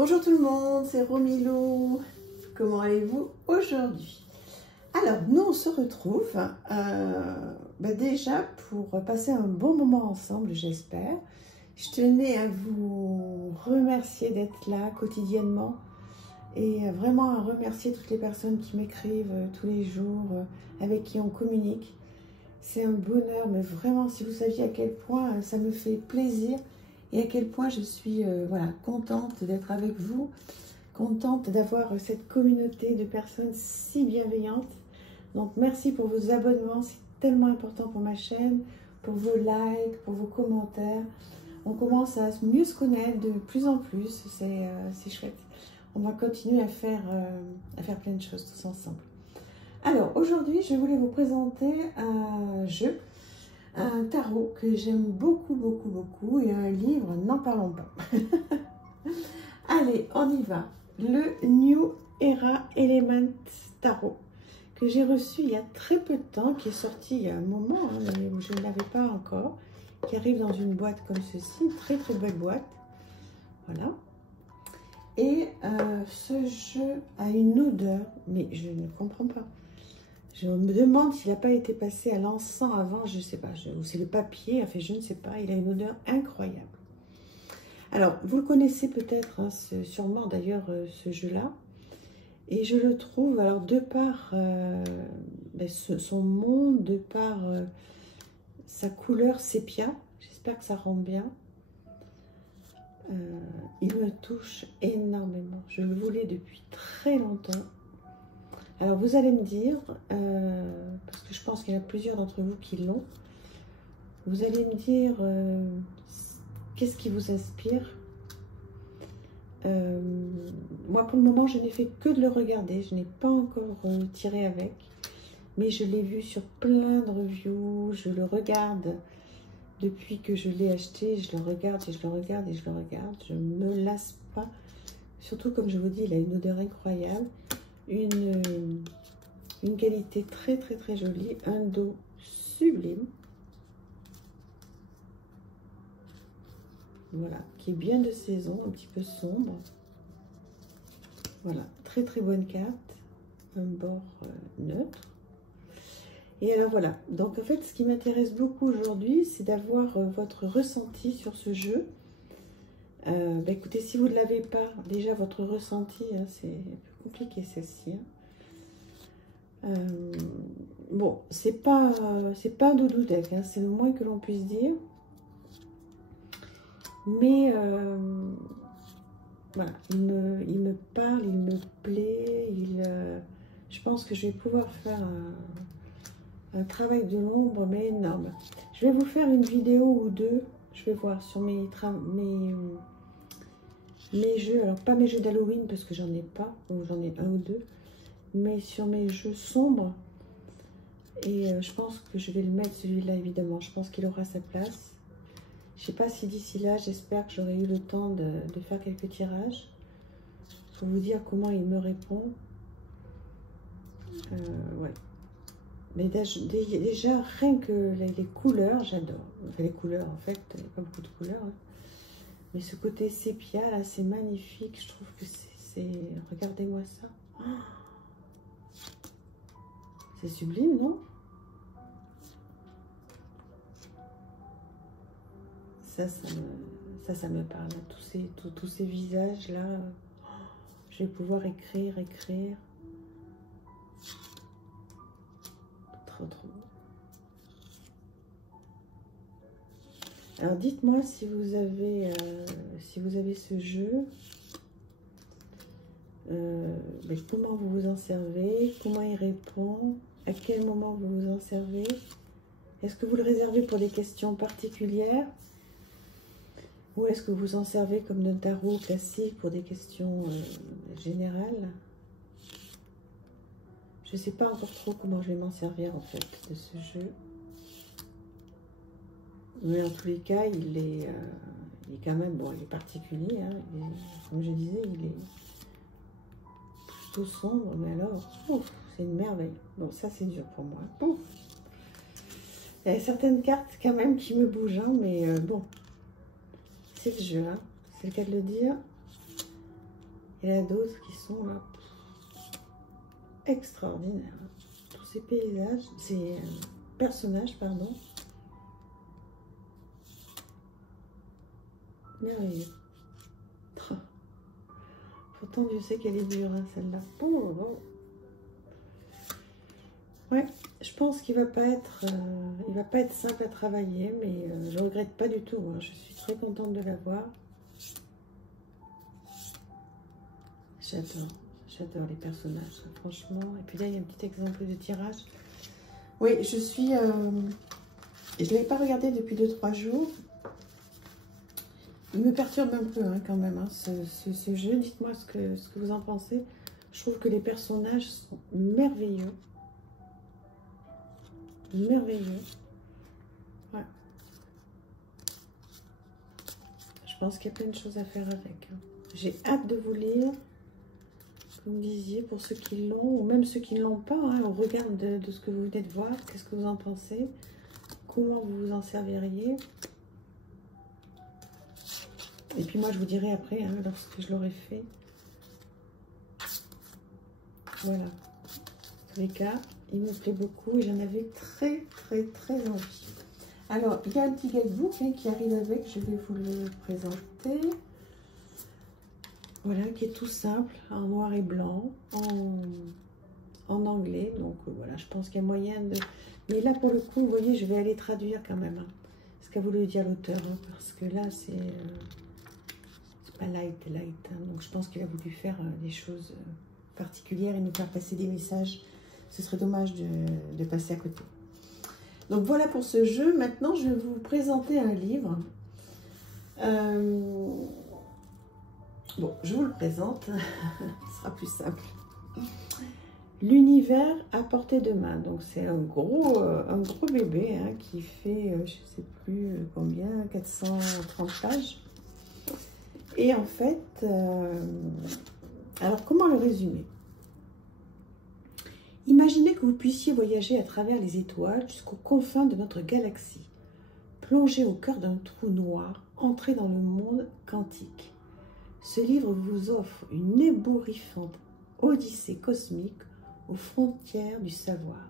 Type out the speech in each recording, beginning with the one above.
Bonjour tout le monde, c'est Romilou. Comment allez-vous aujourd'hui? Alors, nous on se retrouve déjà pour passer un bon moment ensemble, j'espère. Je tenais à vous remercier d'être là quotidiennement et vraiment à remercier toutes les personnes qui m'écrivent tous les jours, avec qui on communique. C'est un bonheur, mais vraiment, si vous saviez à quel point ça me fait plaisir et à quel point je suis contente d'être avec vous, contente d'avoir cette communauté de personnes si bienveillantes. Donc, merci pour vos abonnements, c'est tellement important pour ma chaîne, pour vos likes, pour vos commentaires. On commence à mieux se connaître de plus en plus, c'est chouette. On va continuer à faire plein de choses tous ensemble. Alors, aujourd'hui, je voulais vous présenter un jeu, un tarot que j'aime beaucoup, beaucoup, beaucoup, et un livre, n'en parlons pas. Allez, on y va. Le New Era Element Tarot, que j'ai reçu il y a très peu de temps, qui est sorti il y a un moment, mais je ne l'avais pas encore, qui arrive dans une boîte comme ceci, une très très belle boîte. Voilà. Et ce jeu a une odeur, mais je ne comprends pas. Je me demande s'il n'a pas été passé à l'encens avant, je ne sais pas, ou c'est le papier, enfin je ne sais pas, il a une odeur incroyable. Alors, vous le connaissez peut-être, hein, sûrement d'ailleurs ce jeu-là, et je le trouve, alors de par son monde, de par sa couleur sépia, j'espère que ça rend bien, il me touche énormément, je le voulais depuis très longtemps. Alors, vous allez me dire, parce que je pense qu'il y en a plusieurs d'entre vous qui l'ont, vous allez me dire qu'est-ce qui vous inspire. Moi, pour le moment, je n'ai fait que de le regarder. Je n'ai pas encore tiré avec, mais je l'ai vu sur plein de reviews. Je le regarde depuis que je l'ai acheté. Je le regarde et je le regarde et je le regarde. Je ne me lasse pas. Surtout, comme je vous dis, il a une odeur incroyable. Une qualité très très très jolie, un dos sublime, voilà, qui est bien de saison, un petit peu sombre, voilà, très très bonne carte, un bord neutre. Et alors voilà, donc en fait ce qui m'intéresse beaucoup aujourd'hui, c'est d'avoir votre ressenti sur ce jeu. Écoutez, si vous ne l'avez pas, déjà votre ressenti, hein, c'est un peu compliqué celle-ci, hein. Bon, c'est pas un doudou deck, hein, c'est le moins que l'on puisse dire. Mais voilà, il me parle, il me plaît, je pense que je vais pouvoir faire un travail de l'ombre, mais énorme. Je vais vous faire une vidéo ou deux, je vais voir sur mes jeux, alors pas mes jeux d'Halloween parce que j'en ai pas, ou j'en ai un ou deux, mais sur mes jeux sombres. Et je pense que je vais le mettre celui-là évidemment, je pense qu'il aura sa place. Je ne sais pas si d'ici là, j'espère que j'aurai eu le temps de faire quelques tirages pour vous dire comment il me répond. Ouais. Mais déjà, rien que les couleurs, j'adore. Enfin, les couleurs, en fait, il n'y a pas beaucoup de couleurs, hein. Mais ce côté sépia, là, c'est magnifique. Je trouve que c'est... Regardez-moi ça. Oh, c'est sublime, non? Ça me parle. Tous ces visages-là, je vais pouvoir écrire. Trop. Alors, dites-moi si vous avez ce jeu, comment vous vous en servez, comment il répond, à quel moment vous vous en servez. Est-ce que vous le réservez pour des questions particulières? Ou est-ce que vous en servez comme d'un tarot classique pour des questions générales? Je ne sais pas encore trop comment je vais m'en servir en fait de ce jeu. Mais en tous les cas, il est quand même, bon, il est particulier, hein, comme je disais, il est plutôt sombre, mais alors, c'est une merveille. Bon, ça c'est dur pour moi. Pouf. Il y a certaines cartes quand même qui me bougent, hein, mais bon. C'est le jeu, hein, c'est le cas de le dire. Il y en a d'autres qui sont là, extraordinaires. Tous ces paysages, ces personnages, pardon. Merveilleux. Pourtant, Dieu sait qu'elle est dure, hein, celle-là. Oh, oh. Ouais, je pense qu'il va pas être simple à travailler, mais je regrette pas du tout. Hein. Je suis très contente de l'avoir. J'adore les personnages, franchement. Et puis là, il y a un petit exemple de tirage. Oui, je ne l'ai pas regardé depuis 2-3 jours. Il me perturbe un peu hein, quand même, hein, ce jeu. Dites-moi ce que vous en pensez. Je trouve que les personnages sont merveilleux. Merveilleux. Ouais. Je pense qu'il y a plein de choses à faire avec. Hein. J'ai hâte de vous lire. Comme vous disiez, pour ceux qui l'ont, ou même ceux qui ne l'ont pas, hein, on regarde de ce que vous venez de voir. Qu'est-ce que vous en pensez? Comment vous vous en serviriez? Et puis moi, je vous dirai après, hein, lorsque je l'aurai fait. Voilà. En tous les cas, il me plaît beaucoup et j'en avais très envie. Alors, il y a un petit guidebook hein, qui arrive avec, je vais vous le présenter. Voilà, qui est tout simple, en noir et blanc, en anglais. Donc voilà, je pense qu'il y a moyen de... Mais là, pour le coup, vous voyez, je vais aller traduire quand même. Hein, ce qu'a voulu dire l'auteur, hein, parce que là, c'est pas light. Hein, donc je pense qu'il a voulu faire des choses particulières et nous faire passer des messages. Ce serait dommage de passer à côté. Donc voilà pour ce jeu. Maintenant, je vais vous présenter un livre. Bon, je vous le présente. Ce sera plus simple. L'univers à portée de main. Donc c'est un gros bébé hein, qui fait, je ne sais plus combien, 430 pages. Et en fait, alors comment le résumer? Imaginez que vous puissiez voyager à travers les étoiles jusqu'aux confins de notre galaxie. Plongez au cœur d'un trou noir, entrez dans le monde quantique. Ce livre vous offre une ébouriffante odyssée cosmique aux frontières du savoir.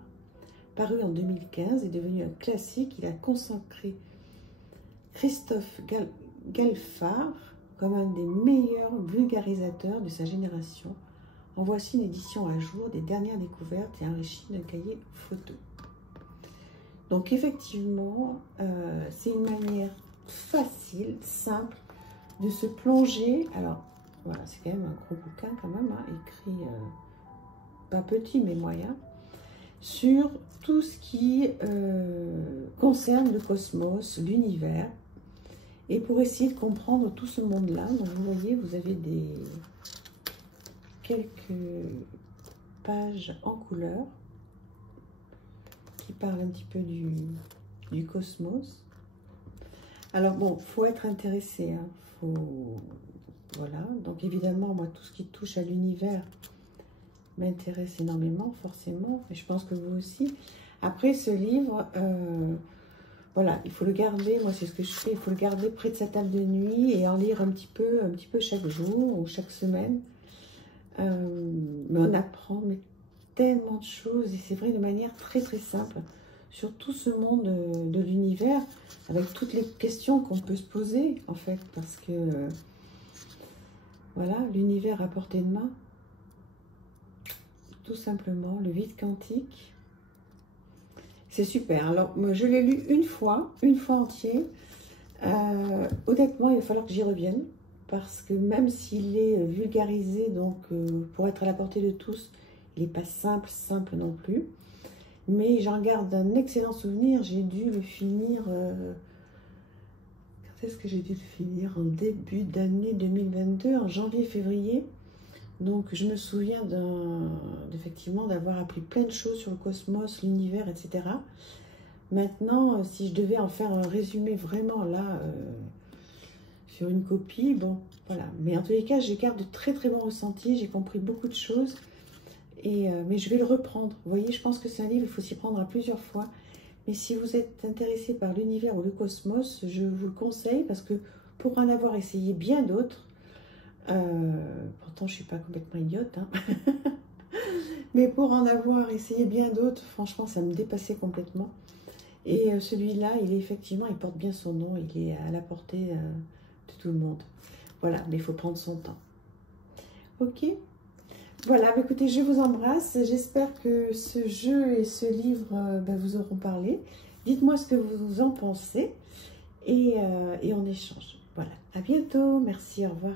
Paru en 2015 et devenu un classique, il a consacré Christophe Galfard comme un des meilleurs vulgarisateurs de sa génération. En voici une édition à jour des dernières découvertes et enrichie d'un cahier photo. Donc effectivement, c'est une manière facile, simple, de se plonger. Alors, voilà, c'est quand même un gros bouquin quand même, hein, écrit pas petit mais moyen, sur tout ce qui concerne le cosmos, l'univers, et pour essayer de comprendre tout ce monde-là. Donc vous voyez, vous avez quelques pages en couleur qui parlent un petit peu du cosmos. Alors bon, faut être intéressé, hein, voilà. Donc évidemment, moi, tout ce qui touche à l'univers m'intéresse énormément, forcément, et je pense que vous aussi. Après, ce livre, voilà, il faut le garder, moi c'est ce que je fais, il faut le garder près de sa table de nuit et en lire un petit peu chaque jour ou chaque semaine. Mais on apprend tellement de choses, et c'est vrai de manière très simple, sur tout ce monde de l'univers, avec toutes les questions qu'on peut se poser, en fait, parce que, voilà, l'univers à portée de main, tout simplement, le vide quantique, c'est super. Alors, moi, je l'ai lu une fois entier. Honnêtement, il va falloir que j'y revienne, parce que même s'il est vulgarisé, donc pour être à la portée de tous, il n'est pas simple non plus. Mais j'en garde un excellent souvenir. J'ai dû le finir... quand est-ce que j'ai dû le finir? En début d'année 2022, en janvier-février. Donc je me souviens effectivement d'avoir appris plein de choses sur le cosmos, l'univers, etc. Maintenant, si je devais en faire un résumé vraiment là, sur une copie, bon, voilà. Mais en tous les cas, je garde de très bons ressentis. J'ai compris beaucoup de choses. Mais je vais le reprendre. Vous voyez, je pense que c'est un livre, il faut s'y prendre à plusieurs fois. Mais si vous êtes intéressé par l'univers ou le cosmos, je vous le conseille, parce que pour en avoir essayé bien d'autres, Pourtant, je ne suis pas complètement idiote. Hein. Mais pour en avoir essayé bien d'autres, franchement, ça me dépassait complètement. Et celui-là, il est effectivement, il porte bien son nom, il est à la portée de tout le monde. Voilà, mais il faut prendre son temps. Ok? Voilà, bah écoutez, je vous embrasse. J'espère que ce jeu et ce livre vous auront parlé. Dites-moi ce que vous en pensez et on échange. Voilà, à bientôt. Merci, au revoir.